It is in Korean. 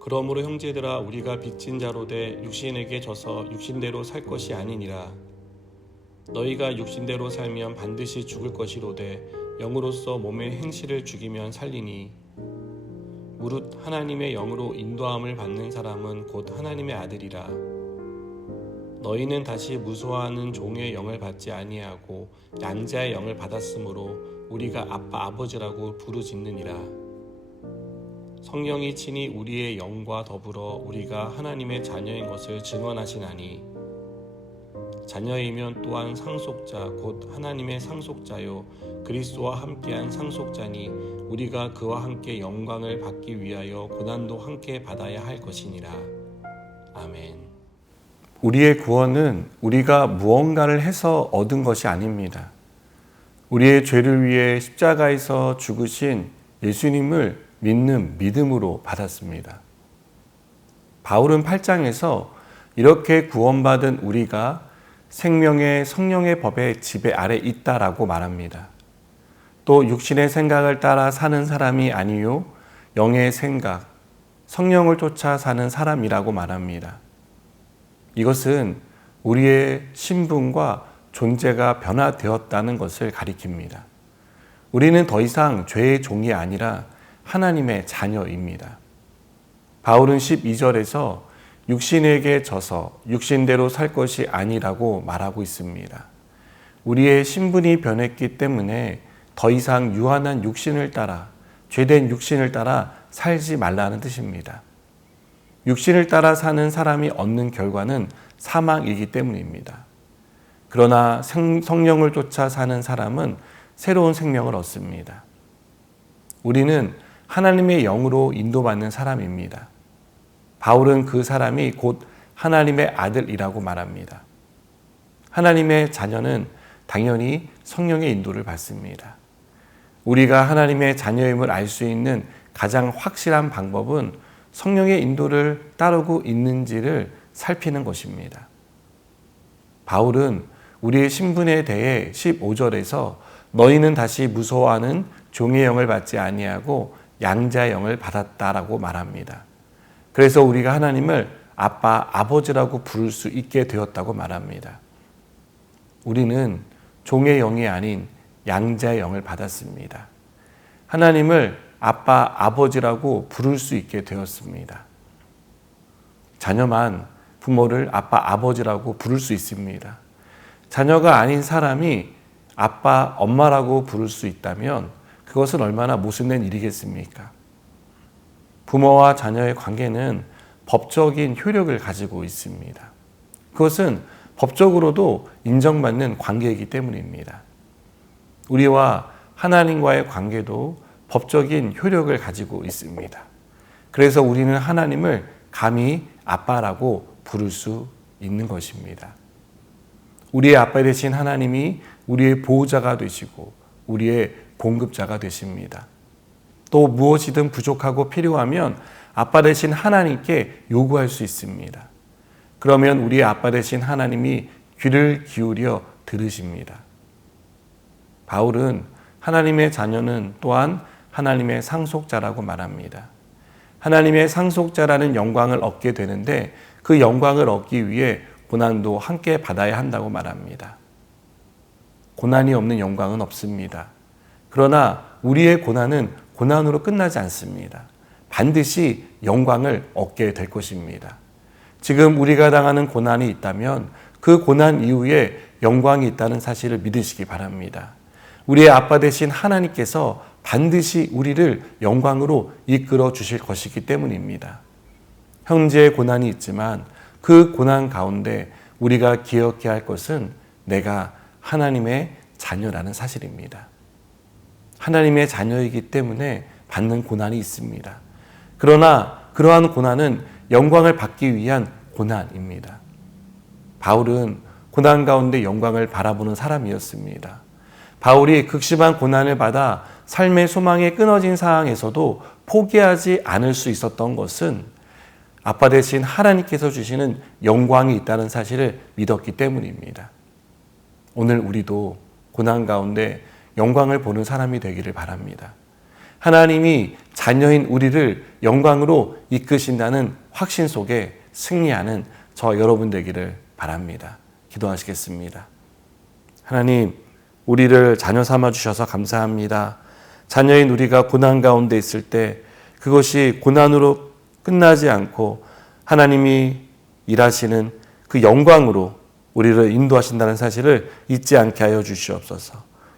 그러므로 형제들아 우리가 빚진 자로 돼 육신에게 져서 육신대로 살 것이 아니니라. 너희가 육신대로 살면 반드시 죽을 것이로되 영으로서 몸의 행실을 죽이면 살리니. 무릇 하나님의 영으로 인도함을 받는 사람은 곧 하나님의 아들이라. 너희는 다시 무소하는 종의 영을 받지 아니하고 양자의 영을 받았으므로 우리가 아빠 아버지라고 부르짖느니라 성령이 친히 우리의 영과 더불어 우리가 하나님의 자녀인 것을 증언하시나니 자녀이면 또한 상속자 곧 하나님의 상속자요 그리스도와 함께한 상속자니 우리가 그와 함께 영광을 받기 위하여 고난도 함께 받아야 할 것이니라 아멘. 우리의 구원은 우리가 무언가를 해서 얻은 것이 아닙니다. 우리의 죄를 위해 십자가에서 죽으신 예수님을 믿는 믿음으로 받았습니다. 바울은 8장에서 이렇게 구원받은 우리가 생명의 성령의 법의 지배 아래 있다라고 말합니다. 또 육신의 생각을 따라 사는 사람이 아니요 영의 생각, 성령을 쫓아 사는 사람이라고 말합니다. 이것은 우리의 신분과 존재가 변화되었다는 것을 가리킵니다. 우리는 더 이상 죄의 종이 아니라 하나님의 자녀입니다. 바울은 12절에서 육신에게 져서 육신대로 살 것이 아니라고 말하고 있습니다. 우리의 신분이 변했기 때문에 더 이상 유한한 육신을 따라 죄된 육신을 따라 살지 말라는 뜻입니다. 육신을 따라 사는 사람이 얻는 결과는 사망이기 때문입니다. 그러나 성령을 쫓아 사는 사람은 새로운 생명을 얻습니다. 우리는 하나님의 영으로 인도받는 사람입니다. 바울은 그 사람이 곧 하나님의 아들이라고 말합니다. 하나님의 자녀는 당연히 성령의 인도를 받습니다. 우리가 하나님의 자녀임을 알 수 있는 가장 확실한 방법은 성령의 인도를 따르고 있는지를 살피는 것입니다. 바울은 우리의 신분에 대해 15절에서 너희는 다시 무서워하는 종의 영을 받지 아니하고 양자의 영을 받았다라고 말합니다. 그래서 우리가 하나님을 아빠, 아버지라고 부를 수 있게 되었다고 말합니다. 우리는 종의 영이 아닌 양자의 영을 받았습니다. 하나님을 아빠, 아버지라고 부를 수 있게 되었습니다. 자녀만 부모를 아빠, 아버지라고 부를 수 있습니다. 자녀가 아닌 사람이 아빠, 엄마라고 부를 수 있다면 그것은 얼마나 모순된 일이겠습니까? 부모와 자녀의 관계는 법적인 효력을 가지고 있습니다. 그것은 법적으로도 인정받는 관계이기 때문입니다. 우리와 하나님과의 관계도 법적인 효력을 가지고 있습니다. 그래서 우리는 하나님을 감히 아빠라고 부를 수 있는 것입니다. 우리의 아빠 되신 하나님이 우리의 보호자가 되시고 우리의 공급자가 되십니다. 또 무엇이든 부족하고 필요하면 아빠 되신 하나님께 요구할 수 있습니다. 그러면 우리의 아빠 되신 하나님이 귀를 기울여 들으십니다. 바울은 하나님의 자녀는 또한 하나님의 상속자라고 말합니다. 하나님의 상속자라는 영광을 얻게 되는데 그 영광을 얻기 위해 고난도 함께 받아야 한다고 말합니다. 고난이 없는 영광은 없습니다. 그러나 우리의 고난은 고난으로 끝나지 않습니다. 반드시 영광을 얻게 될 것입니다. 지금 우리가 당하는 고난이 있다면 그 고난 이후에 영광이 있다는 사실을 믿으시기 바랍니다. 우리의 아빠 되신 하나님께서 반드시 우리를 영광으로 이끌어 주실 것이기 때문입니다. 형제의 고난이 있지만 그 고난 가운데 우리가 기억해야 할 것은 내가 하나님의 자녀라는 사실입니다. 하나님의 자녀이기 때문에 받는 고난이 있습니다. 그러나 그러한 고난은 영광을 받기 위한 고난입니다. 바울은 고난 가운데 영광을 바라보는 사람이었습니다. 바울이 극심한 고난을 받아 삶의 소망이 끊어진 상황에서도 포기하지 않을 수 있었던 것은 아빠 대신 하나님께서 주시는 영광이 있다는 사실을 믿었기 때문입니다. 오늘 우리도 고난 가운데 영광을 보는 사람이 되기를 바랍니다. 하나님이 자녀인 우리를 영광으로 이끄신다는 확신 속에 승리하는 저 여러분 되기를 바랍니다. 기도하시겠습니다. 하나님, 우리를 자녀 삼아 주셔서 감사합니다. 자녀인 우리가 고난 가운데 있을 때 그것이 고난으로 끝나지 않고 하나님이 일하시는 그 영광으로 우리를 인도하신다는 사실을 잊지 않게 하여 주시옵소서.